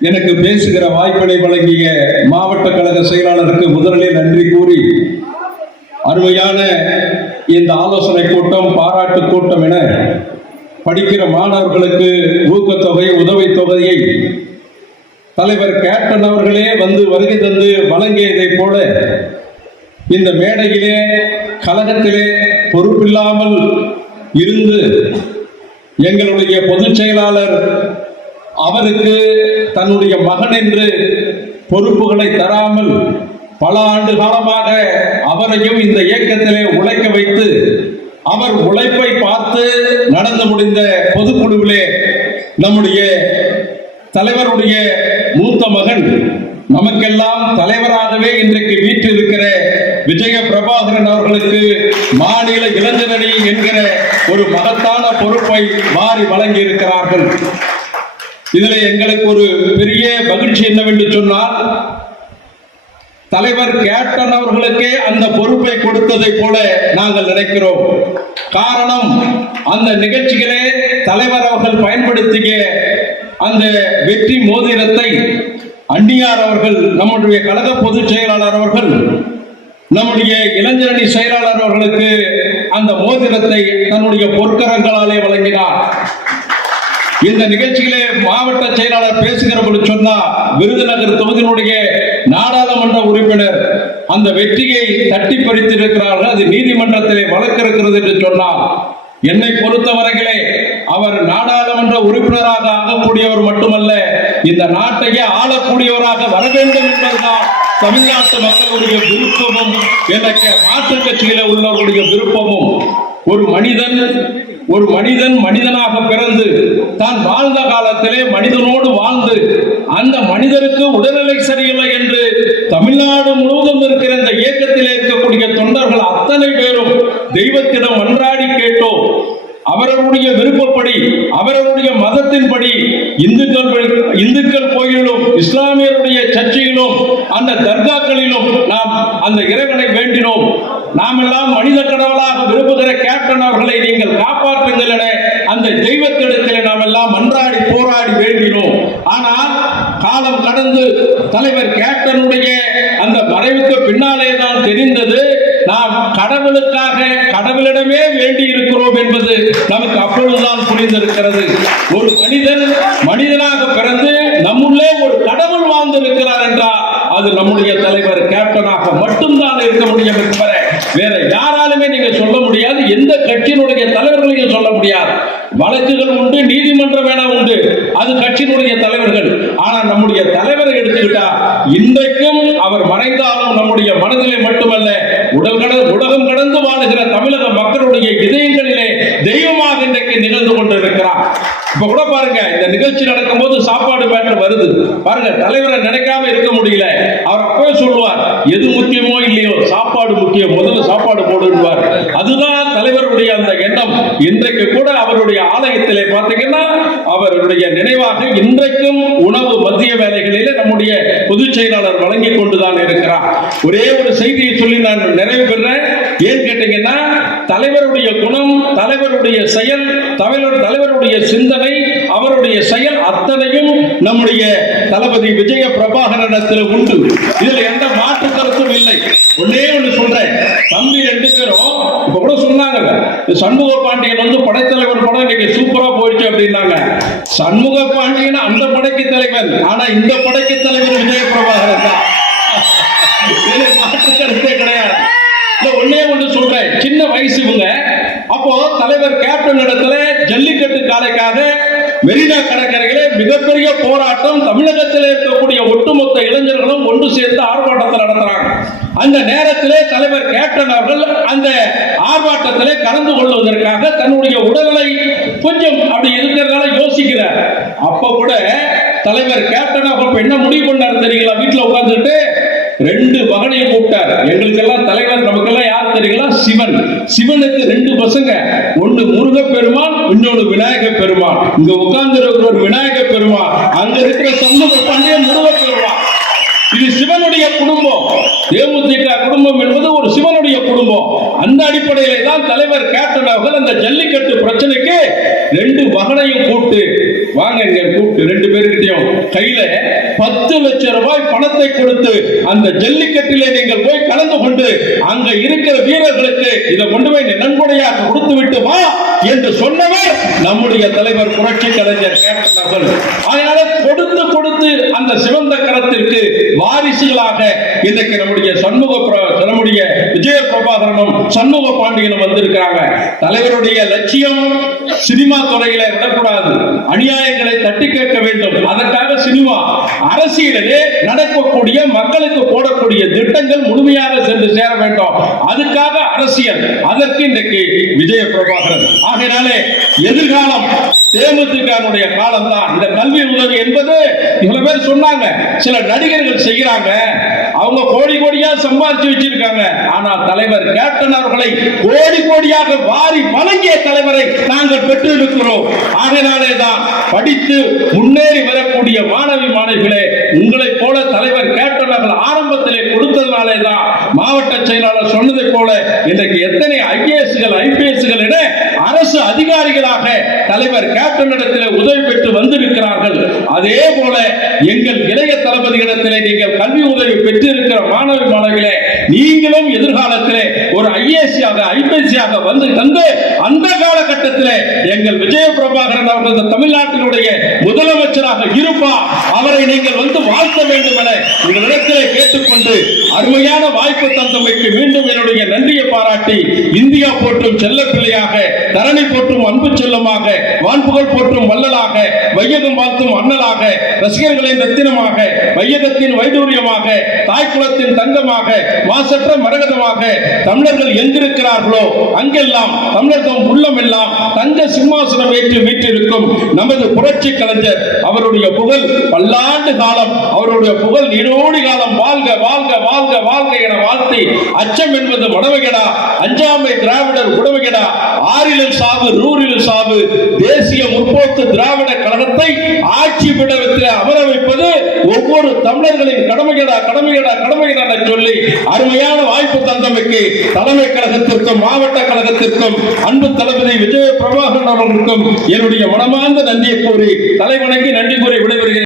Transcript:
எனக்கு பேசுகிற வாய்ப்பினை வழங்கிய மாவட்ட கழக செயலாளருக்கு முதலில் நன்றி கூறி அருமையான இந்த ஆலோசனை கூட்டம் பாராட்டு கூட்டம் என படிக்கிற மாணவர்களுக்கு ஊக்கத்தொகை உதவித்தொகையை தலைவர் கேப்டன் அவர்களே வந்து வருகை தந்து வழங்கியதைப் போல இந்த மேடையிலே கழகத்திலே பொறுப்பில்லாமல் இருந்து எங்களுடைய பொதுச் செயலாளர் அவருக்கு தன்னுடைய மகன் என்று பொறுப்புகளை தராமல் பல ஆண்டு காலமாக அவரையும் இந்த இயக்கத்திலே உழைக்க வைத்து அவர் உழைப்பை பார்த்து நடந்து முடிந்த பொதுக்குழுவிலே நம்முடைய தலைவருடைய மூத்த மகன் நமக்கெல்லாம் தலைவராகவே இன்றைக்கு வீற்றிருக்கிற விஜய பிரபாகரன் அவர்களுக்கு மாநில இளைஞரணி என்கிற ஒரு மகத்தான பொறுப்பை மாறி வழங்கி இருக்கிறார்கள் இதில் எங்களுக்கு ஒரு பெரிய மகிழ்ச்சி என்னவென்று சொன்னால் தலைவர் கேப்டன் அவர்களுக்கே அந்த பொறுப்பை கொடுத்ததை போல நாங்கள் நினைக்கிறோம். காரணம் அந்த நிகழ்ச்சிகளே தலைவர் அவர்கள் பயன்படுத்திய அந்த வெற்றி மோதிரத்தை அண்டியார் அவர்கள் நம்முடைய கழக பொதுச் செயலாளர் அவர்கள் நம்முடைய இளைஞரணி செயலாளர் அவர்களுக்கு அந்த மோதிரத்தை தன்னுடைய பொற்கரங்களாலே வழங்கினார். இந்த நிகழ்ச்சியிலே மாவட்ட செயலாளர் பேசுகிற பொழுது சொன்னார் விருதுநகர் தொகுதியினுடைய நாடாளுமன்ற உறுப்பினர் அந்த வெற்றியை தட்டி பறித்திருக்கிறார்கள். அது நீதிமன்றத்திலே வழக்கு இருக்கிறது என்று சொன்னார். என்னை பொறுத்தவரையிலே அவர் நாடாளுமன்ற உறுப்பினராக ஆகக்கூடியவர் மட்டுமல்ல இந்த நாட்டையே ஆளக்கூடியவராக வர வேண்டும் என்பதுதான் தமிழ்நாட்டு மக்களுடைய விருப்பமும் எனக்கு மாற்றுக் கட்சியில உள்ளவர்களுடைய விருப்பமும். ஒரு மனிதன் ஒரு மனிதன் மனிதனாக பிறந்து தான் வாழ்ந்த காலத்திலே மனிதனோடு வாழ்ந்து அந்த மனிதருக்கு உடல்நிலை சரியில்லை என்று தமிழ்நாடு முழுவதும் இருக்கிற இந்த இயக்கத்தில் இருக்கக்கூடிய தொண்டர்கள் அத்தனை பேரும் தெய்வத்திடம் மன்றாடி கேட்டோம். அவர்களுடைய விருப்பப்படி அவர்களுடைய மதத்தின்படி இந்துக்கள் இந்துக்கள் கோயிலும் இஸ்லாமியருடைய சர்ச்சையிலும் அந்த தர்காக்களிலும் நாம் அந்த இறைவனை வேண்டினோம். நாம் எல்லாம் மனித கடவுளாக விரும்புகிற கேப்டன் அவர்களை நீங்கள் காப்பாற்றுங்கள். என அந்த தெய்வத்திடத்தில் நாம் எல்லாம் மன்றாடி போராடி வேண்டினோம். ஆனால் காலம் கடந்து தலைவர் கேப்டனுடைய அந்த மறைவுக்கு பின்னாலே தான் தெரிந்தது. நாம் கடவுளுக்காக கடவுளிடமே வேண்டி இருக்கிறோம் என்பது நமக்கு அப்பொழுதுதான் புரிந்திருக்கிறது. ஒரு மனிதன் மனிதனாக பிறந்து நம்முள்ளே ஒரு கடவுள் வாழ்ந்திருக்கிறார் என்றால் அது நம்முடைய தலைவர் சொல்ல முடியாது. எந்த கட்சியினுடைய தலைவர்களையும் சொல்ல முடியாது. வழக்குகள் உண்டு நீதிமன்றம் வேணா உண்டு. அது கட்சியினுடைய தலைவர்கள். ஆனா நம்முடைய தலைவரை எடுத்துக்கிட்டா இன்றைக்கும் அவர் மறைந்தாலும் நம்முடைய மனதிலே மட்டுமல்ல உடல் கடந்து உலகம் கடந்து வாழுகிற தமிழக மக்களுடைய இதயங்களிலே தெய்வமாக இன்றைக்கு நிகழ்ந்து கொண்டிருக்கிறார். இப்ப கூட பாருங்க இந்த நிகழ்ச்சி நடக்கும்போது சாப்பாடு பேட்டர் வருது. பாருங்க தலைவரை நினைக்காம இருக்க முடியல. அவர் அப்பவே சொல்லுவார் எது முக்கியமோ இல்லையோ சாப்பாடு முக்கியம் முதல்ல சாப்பாடு போடுவார் அதுதான் தலைவருடைய அந்த எண்ணம் இன்றைக்கு கூட அவருடைய ஆலயத்திலே பார்த்தீங்கன்னா அவர்களுடைய நினைவாக இன்றைக்கும் உணவு மத்திய வேலைகளிலே நம்முடைய பொதுச் செயலாளர் வழங்கி கொண்டுதான் இருக்கிறார். ஒரே ஒரு செய்தியை சொல்லி நான் நிறைவு பெறேன். ஏன் கேட்டீங்கன்னா தலைவருடைய குணம் தலைவருடைய செயல் தலைவர் தலைவருடைய சிந்தனை அவருடைய செயல் அத்தனையும் நம்முடைய தளபதி விஜய பிரபாகரனத்தில் உண்டு. இதில் எந்த மாற்று கருத்தும் இல்லை. ஒன்னே ஒன்று சொல்றேன். தம்பி ரெண்டு பேரும் இப்ப கூட சொன்னாங்க இந்த சண்முக பாண்டியன் வந்து படைத்தலைவர் படம் இன்னைக்கு சூப்பரா போயிடுச்சு அப்படின்னாங்க. சண்முக பாண்டியன் அந்த படைக்கு தலைவர் ஆனா இந்த படைக்கு தலைவர் விஜய பிரபாகரன் தான் கருத்தே கிடையாது. ஒன்னே ஒன்று சொல்றேன். சின்ன வயசு இவங்க. அப்போ தலைவர் கேப்டன் இடத்துல ஜல்லிக்கட்டு காலைக்காக மெரினா கடற்கரையிலே மிகப்பெரிய போராட்டம் தமிழகத்தில் இருக்கக்கூடிய ஒட்டுமொத்த இளைஞர்களும் ஒன்று சேர்ந்து ஆர்ப்பாட்டத்தில் நடத்துறாங்க. அந்த நேரத்திலே தலைவர் கேப்டன் அவர்கள் அந்த ஆர்ப்பாட்டத்திலே கலந்து கொள்வதற்காக தன்னுடைய உடல்நிலை கொஞ்சம் அப்படி இருக்கிறதால யோசிக்கிறார். அப்ப கூட தலைவர் கேப்டன் அவர்கள் என்ன முடிவு பண்ணார் தெரியுங்களா? வீட்டில் உட்கார்ந்துட்டு ரெண்டு மகனையும் கூப்பிட்டார். எங்களுக்கெல்லாம் தலைவர் நமக்கெல்லாம் யார் சிவன். சிவனுக்கு ரெண்டு பசங்க. ஒன்று முருக பெருமான் இன்னொன்று விநாயக பெருமான். இங்க உட்கார்ந்து இருக்கிற ஒரு விநாயக பெருமான். அங்க இருக்கிற சண்முக பாண்டிய முருக பெருமான் இது சிவனுடைய குடும்பம். தேமுதிக குடும்பம் என்பது ஒரு சிவனுடைய குடும்பம். அந்த அடிப்படையிலே தான் தலைவர் கேப்டன் அவர்கள் அந்த ஜல்லிக்கட்டு பிரச்சனைக்கு ரெண்டு மகனையும் கூட்டு வாங்க இங்க கூப்பிட்டு ரெண்டு பேருக்கிட்டையும். கையில பத்து லட்சம் ரூபாய் பணத்தை கொடுத்து அந்த ஜல்லிக்கட்டிலே நீங்கள் போய் கலந்து கொண்டு அங்க இருக்கிற வீரர்களுக்கு இதை கொண்டு போய் நீ நன்கொடையாக கொடுத்து விட்டு வா. என்று சொன்னவர் நம்முடைய தலைவர் புரட்சி கலைஞர் கேப்டன் அதனால கொடுத்து கொடுத்து அந்த சிவந்த கரத்திற்கு வாரிசுகளாக இன்றைக்கு நம்முடைய சண்முக நம்முடைய விஜய பிரபாகரனும் சண்முக பாண்டியனும் வந்திருக்கிறாங்க. தலைவருடைய லட்சியம் சினிமா துறையில விடக்கூடாது அநியாயங்களை தட்டி கேட்க வேண்டும். அதற்காக சினிமா அரசியலிலே நடக்கக்கூடிய மக்களுக்கு போடக்கூடிய திட்டங்கள் முழுமையாக சென்று சேர வேண்டும். அதுக்காக அரசியல். அதற்கு இன்றைக்கு விஜய பிரபாகரன் ஆகையினாலே எதிர்காலம் தேமுதிகனுடைய காலம் தான் இந்த கல்வி உதவி என்பது இவ்வளவு பேர் சொன்னாங்க. சில நடிகர்கள் செய்கிறாங்க. அவங்க கோடி கோடியா சம்பாதிச்சு வச்சிருக்காங்க. ஆனால் தலைவர் கேப்டன் அவர்களை கோடி கோடியாக வாரி வழங்கிய தலைவரை நாங்கள் பெற்று இருக்கிறோம் ஆகையினாலே தான் படித்து முன்னேறி வரக்கூடிய மாணவி மாணவிகளே உங்களைப் போல தலைவர் கேப்டன் அவர்கள் ஆரம்பத்திலே கொடுத்ததுனாலே தான் மாவட்ட செயலாளர் சொன்னதை போல இன்றைக்கு எத்தனை ஐஏஎஸ்கள் ஐபிஎஸ்கள் என அரசு அதிகாரிகளாக தலைவர் கேப்டன் இடத்திலே உதவி பெற்று வந்திருக்கிறார்கள். அதே போல எங்கள் இளைய தளபதியிடத்திலே நீங்கள் கல்வி உதவி பெற்றிருக்கிற மாணவி மாணவிகளே நீங்களும் எதிர்காலத்திலே ஒரு ஐஏசியாக ஐபிஎஸ்சியாக வந்து தந்து அந்த காலகட்டத்திலே எங்கள் விஜய பிரபாகரன் அவர்கள் இந்த தமிழ்நாட்டினுடைய முதலமைச்சராக இருப்பார் அவரை நீங்கள் வந்து வாழ்த்த வேண்டும் என உங்களிடத்திலே கேட்டுக்கொண்டு அருமையான வாய்ப்பு தந்தமைக்கு மீண்டும் என்னுடைய நன்றியை பாராட்டி இந்தியா போற்றும் செல்ல பிள்ளையாக தரணி போற்றும் அன்பு செல்லமாக வான்புகழ் போற்றும் வள்ளலாக வையகம் வாழ்த்தும் அண்ணலாக ரசிகர்களின் ரத்தினமாக வையகத்தின் வைடூரியமாக தாய்க்குளத்தின் தங்கமாக மாசற்ற மரகதமாக தமிழர்கள் எங்கிருக்கிறார்களோ அங்கெல்லாம் தமிழர்கள் உள்ளமெல்லாம் தங்க சிம்மாசனம் ஏற்று வீற்றிருக்கும் நமது புரட்சி கலைஞர். அவருடைய புகழ் பல்லாண்டு காலம் அவருடைய புகழ் நீடோடி காலம் வாழ்க வாழ்க வாழ்க வாழ்க என வாழ்த்தி அச்சம் என்பது மடவகடா அஞ்சாமை திராவிடர் உடவகடா ஆறிலும் சாவு நூறிலும் சாவு தேசிய முற்போக்கு திராவிட கழகத்தை ஆட்சி பீடத்தில் அமர வைப்பது ஒவ்வொரு தமிழர்களின் கடமையடா கடமையடா கடமையடா சொல்லி அருமையான வாய்ப்பு தந்தமைக்கு தலைமை கழகத்திற்கும் மாவட்ட கழகத்திற்கும் அன்பு தளபதி விஜய பிரபாகரன் அவர்களுக்கும் என்னுடைய மனமார்ந்த நன்றியை கூறி தலைவணங்கி நன்றி கூறி விடைபெறுகிறேன்.